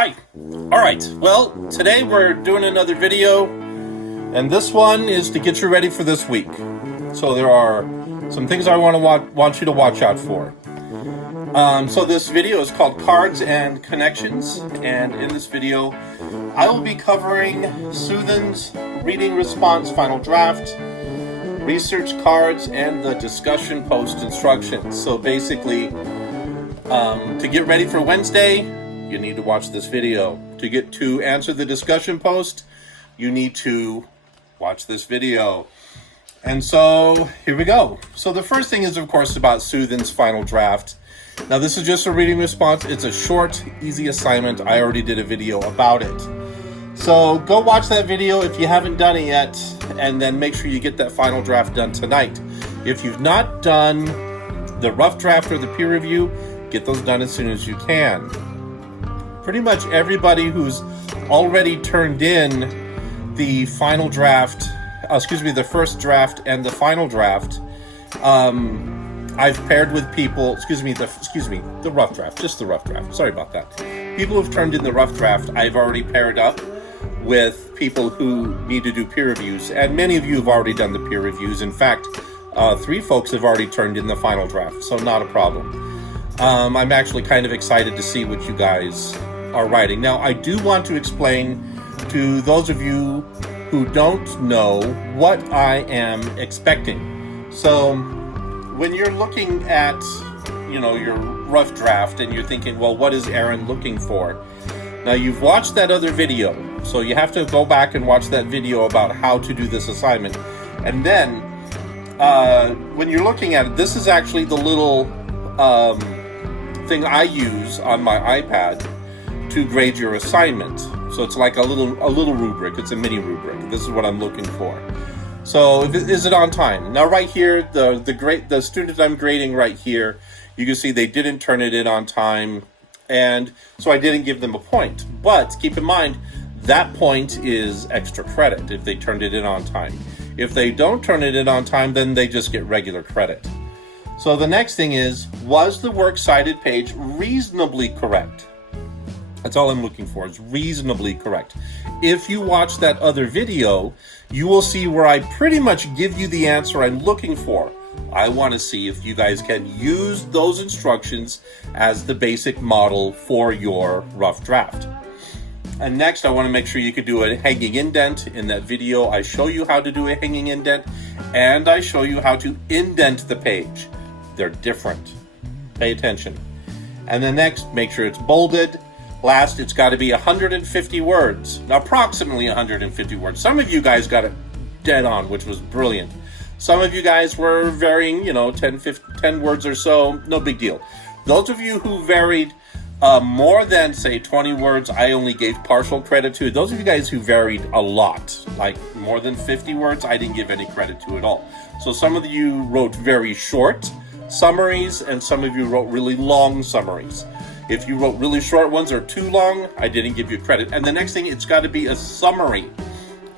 Hi. Alright, well, today we're doing another video, and this one is to get you ready for this week. So there are some things I want you to watch out for. So this video is called Cards and Connections, and in this video I will be covering Soothen's reading response final draft, research cards, and the discussion post instructions. So basically, to get ready for Wednesday, you need to watch this video. To answer the discussion post, you need to watch this video. And so here we go. So the first thing is, of course, about Soothen's final draft. Now this is just a reading response. It's a short, easy assignment. I already did a video about it. So go watch that video if you haven't done it yet, and then make sure you get that final draft done tonight. If you've not done the rough draft or the peer review, get those done as soon as you can. Pretty much everybody who's already turned in the final draft, the first draft and the final draft, I've paired with people, the rough draft, just the rough draft. Sorry about that. People who've turned in the rough draft, I've already paired up with people who need to do peer reviews, and many of you have already done the peer reviews. In fact, 3 folks have already turned in the final draft, so not a problem. I'm actually kind of excited to see what you guys are writing. Now, I do want to explain to those of you who don't know what I am expecting. So when you're looking at, your rough draft and you're thinking, well, what is Aaron looking for? Now, you've watched that other video, so you have to go back and watch that video about how to do this assignment. And then when you're looking at it, this is actually the little thing I use on my iPad to grade your assignment. So it's like a little rubric. It's a mini rubric. This is what I'm looking for. So is it on time? Now right here, the student I'm grading right here, you can see they didn't turn it in on time, and so I didn't give them a point. But keep in mind, that point is extra credit if they turned it in on time. If they don't turn it in on time, then they just get regular credit. So the next thing is, was the works cited page reasonably correct? That's all I'm looking for, is reasonably correct. If you watch that other video, you will see where I pretty much give you the answer I'm looking for. I want to see if you guys can use those instructions as the basic model for your rough draft. And next, I want to make sure you can do a hanging indent. In that video, I show you how to do a hanging indent, and I show you how to indent the page. They're different. Pay attention. And then next, make sure it's bolded. Last, it's got to be 150 words. Now, approximately 150 words. Some of you guys got it dead on, which was brilliant. Some of you guys were varying, 10 words or so. No big deal. Those of you who varied more than, say, 20 words, I only gave partial credit to. Those of you guys who varied a lot, like more than 50 words, I didn't give any credit to at all. So some of you wrote very short summaries, and some of you wrote really long summaries. If you wrote really short ones or too long, I didn't give you credit. And the next thing, it's got to be a summary.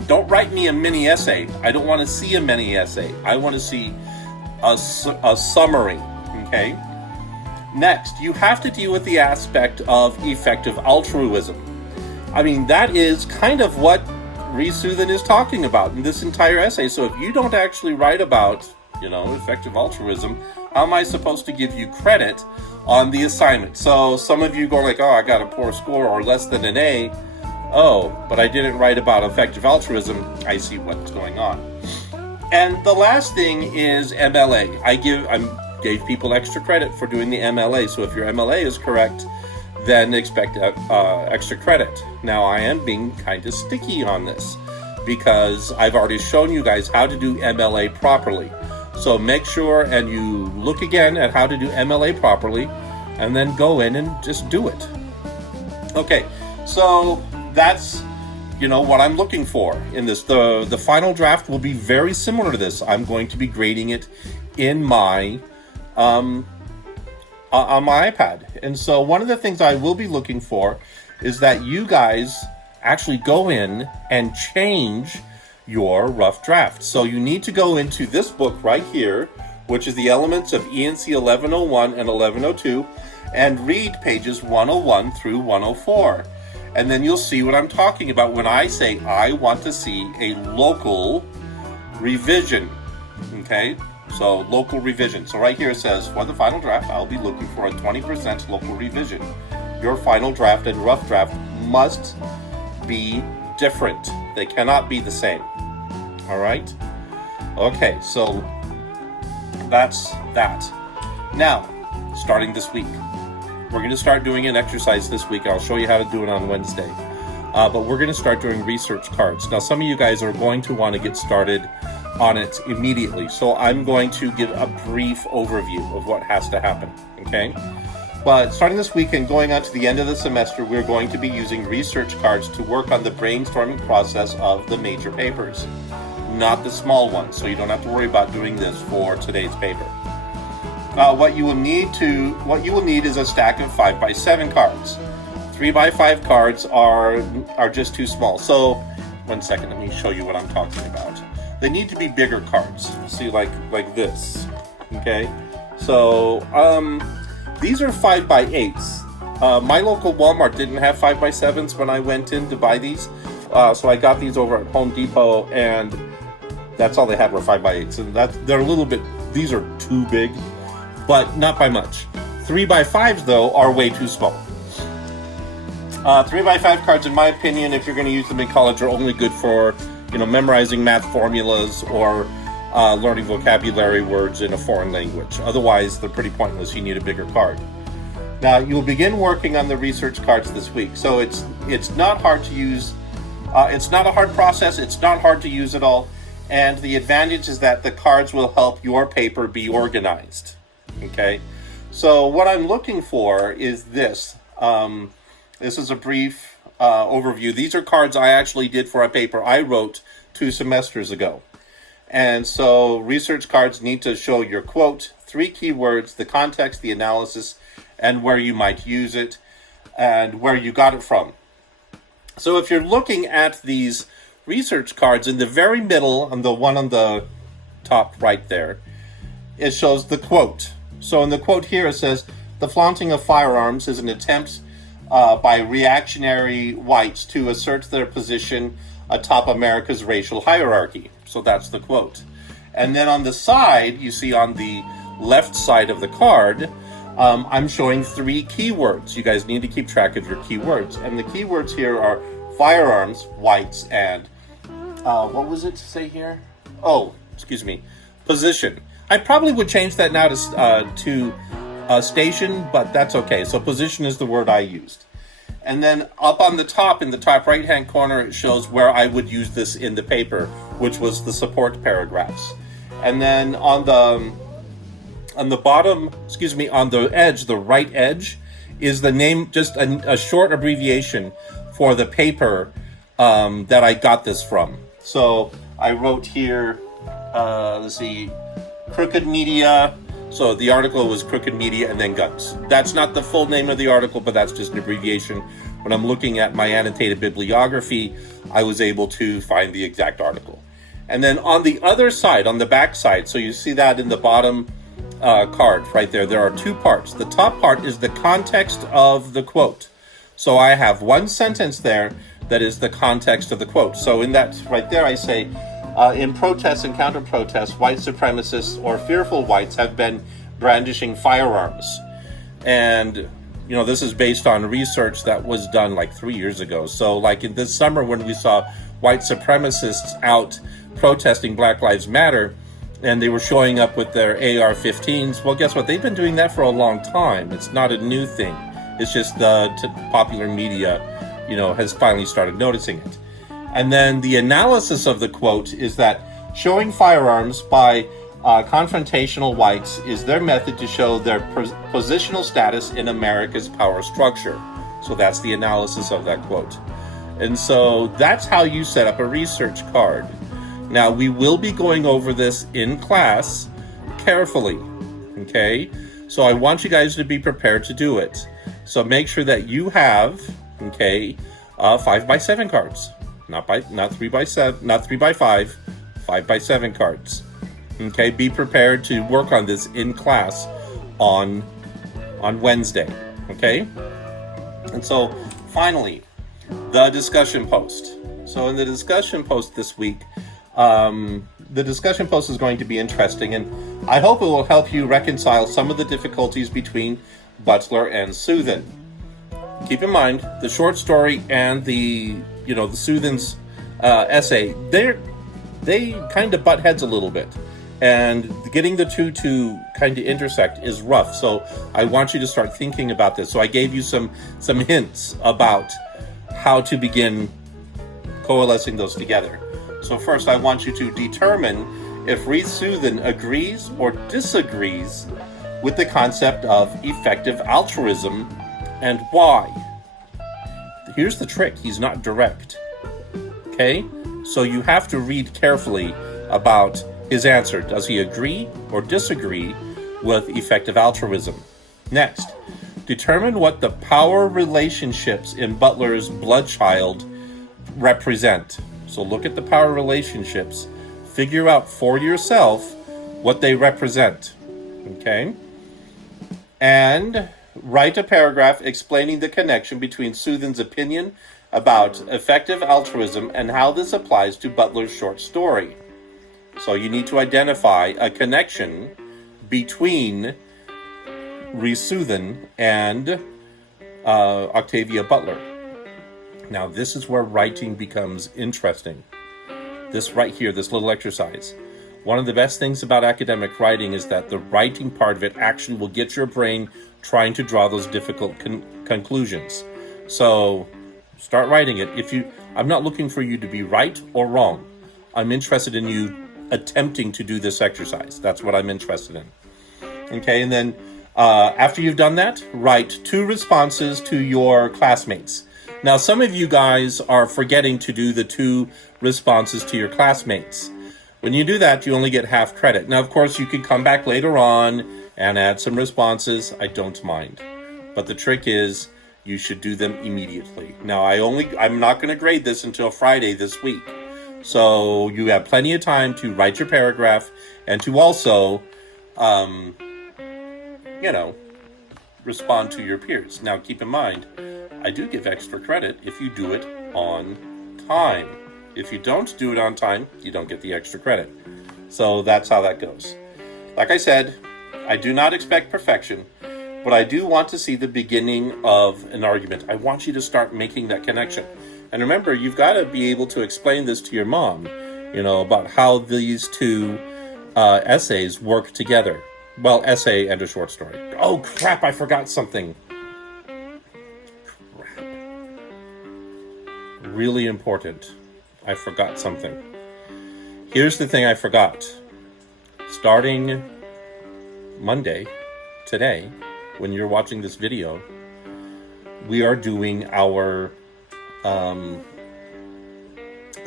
Don't write me a mini essay. I don't want to see a mini essay. I want to see a summary, okay? Next, you have to deal with the aspect of effective altruism. I mean, that is kind of what Rhys Soothen is talking about in this entire essay. So if you don't actually write about, effective altruism, how am I supposed to give you credit on the assignment? So some of you go like, oh, I got a poor score or less than an A. Oh, but I didn't write about effective altruism. I see what's going on. And the last thing is MLA. I gave people extra credit for doing the MLA. So if your MLA is correct, then expect extra credit. Now, I am being kind of sticky on this because I've already shown you guys how to do MLA properly. So make sure and you look again at how to do MLA properly, and then go in and just do it. Okay, so that's what I'm looking for in this. The final draft will be very similar to this. I'm going to be grading it in my on my iPad. And so one of the things I will be looking for is that you guys actually go in and change your rough draft. So you need to go into this book right here, which is the Elements of ENC 1101 and 1102, and read pages 101 through 104. and then you'll see what I'm talking about when I say I want to see a local revision. Okay, so local revision. So right here it says, for the final draft, I'll be looking for a 20% local revision. Your final draft and rough draft must be different. They cannot be the same. All right? Okay, so that's that. Now, starting this week, we're going to start doing an exercise this week. I'll show you how to do it on Wednesday. But we're going to start doing research cards. Now, some of you guys are going to want to get started on it immediately. So I'm going to give a brief overview of what has to happen, okay? But starting this week and going on to the end of the semester, we're going to be using research cards to work on the brainstorming process of the major papers, not the small ones. So you don't have to worry about doing this for today's paper. What you will need is a stack of 5x7 cards. 3x5 cards are just too small. So, one second, let me show you what I'm talking about. They need to be bigger cards. See, like this. Okay, so these are 5x8s. My local Walmart didn't have 5x7s when I went in to buy these, so I got these over at Home Depot, and that's all they had were 5x8s, and they're a little bit. These are too big, but not by much. 3x5s though are way too small. 3x5 cards, in my opinion, if you're going to use them in college, are only good for memorizing math formulas or learning vocabulary words in a foreign language. Otherwise, they're pretty pointless. You need a bigger card. Now, you will begin working on the research cards this week. So it's not hard to use. It's not a hard process. It's not hard to use at all. And the advantage is that the cards will help your paper be organized. Okay? So what I'm looking for is this. This is a brief overview. These are cards I actually did for a paper I wrote 2 semesters ago. And so research cards need to show your quote, 3 keywords, the context, the analysis, and where you might use it, and where you got it from. So if you're looking at these research cards, in the very middle, on the one on the top right there, it shows the quote. So in the quote here it says, the flaunting of firearms is an attempt by reactionary whites to assert their position atop America's racial hierarchy. So that's the quote. And then on the side, you see on the left side of the card, I'm showing 3 keywords. You guys need to keep track of your keywords. And the keywords here are firearms, whites, and what was it to say here? Oh, excuse me, position. I probably would change that now to station, but that's okay. So position is the word I used. And then up on the top, in the top right-hand corner, it shows where I would use this in the paper, which was the support paragraphs. And then on the bottom, on the edge, the right edge, is the name, just a short abbreviation for the paper that I got this from. So I wrote here, let's see, Crooked Media. So the article was Crooked Media and then Guns. That's not the full name of the article, but that's just an abbreviation. When I'm looking at my annotated bibliography, I was able to find the exact article. And then on the other side, on the back side, so you see that in the bottom card right there, there are 2 parts. The top part is the context of the quote. So I have 1 sentence there that is the context of the quote. So in that right there, I say, in protests and counter-protests, white supremacists or fearful whites have been brandishing firearms. And, this is based on research that was done like 3 years ago. So like in this summer when we saw white supremacists out protesting Black Lives Matter, and they were showing up with their AR-15s, well, guess what? They've been doing that for a long time. It's not a new thing. It's just the popular media, has finally started noticing it. And then the analysis of the quote is that showing firearms by confrontational whites is their method to show their positional status in America's power structure. So that's the analysis of that quote. And so that's how you set up a research card. Now, we will be going over this in class carefully, okay? So I want you guys to be prepared to do it. So make sure that you have, 5x7 cards. Not 3x7, not 3x5, 5x7 cards. Okay, be prepared to work on this in class on Wednesday. Okay, and so finally, the discussion post. So in the discussion post this week, the discussion post is going to be interesting, and I hope it will help you reconcile some of the difficulties between Butler and Soothin. Keep in mind, the short story and the Soothin's essay, they kind of butt heads a little bit. And getting the two to kind of intersect is rough. So I want you to start thinking about this. So I gave you some hints about how to begin coalescing those together. So first, I want you to determine if Reith Soothin agrees or disagrees with the concept of effective altruism and why. Here's the trick. He's not direct. Okay? So you have to read carefully about his answer. Does he agree or disagree with effective altruism? Next, determine what the power relationships in Butler's Bloodchild represent. So look at the power relationships, figure out for yourself what they represent. Okay? And write a paragraph explaining the connection between Soothin's opinion about effective altruism and how this applies to Butler's short story. So you need to identify a connection between Reith Soothin and Octavia Butler. Now, this is where writing becomes interesting. This right here, this little exercise. One of the best things about academic writing is that the writing part of it actually will get your brain trying to draw those difficult conclusions. So start writing it. I'm not looking for you to be right or wrong. I'm interested in you attempting to do this exercise. That's what I'm interested in. Okay, and then after you've done that, write 2 responses to your classmates. Now, some of you guys are forgetting to do the 2 responses to your classmates. When you do that, you only get half credit. Now, of course, you can come back later on and add some responses. I don't mind. But the trick is you should do them immediately. Now, I'm not going to grade this until Friday this week. So you have plenty of time to write your paragraph and to also, respond to your peers. Now, keep in mind, I do give extra credit if you do it on time. If you don't do it on time, you don't get the extra credit. So that's how that goes. Like I said, I do not expect perfection, but I do want to see the beginning of an argument. I want you to start making that connection. And remember, you've got to be able to explain this to your mom, about how these 2 essays work together. Well, essay and a short story. Oh, crap, I forgot something. Crap. Really important. I forgot something. Here's the thing I forgot. Starting Monday, today, when you're watching this video, we are doing our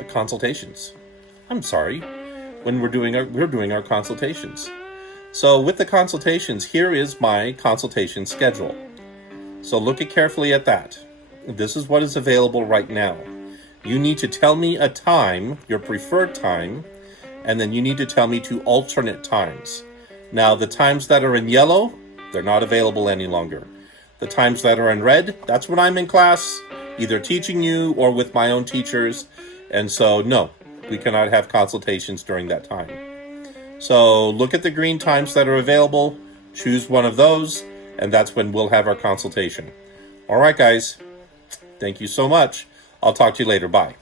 consultations. I'm sorry. When we're doing our consultations. So with the consultations, here is my consultation schedule. So look carefully at that. This is what is available right now. You need to tell me a time, your preferred time, and then you need to tell me 2 alternate times. Now, the times that are in yellow, they're not available any longer. The times that are in red, that's when I'm in class, either teaching you or with my own teachers. And so, no, we cannot have consultations during that time. So look at the green times that are available, choose one of those, and that's when we'll have our consultation. All right, guys. Thank you so much. I'll talk to you later. Bye.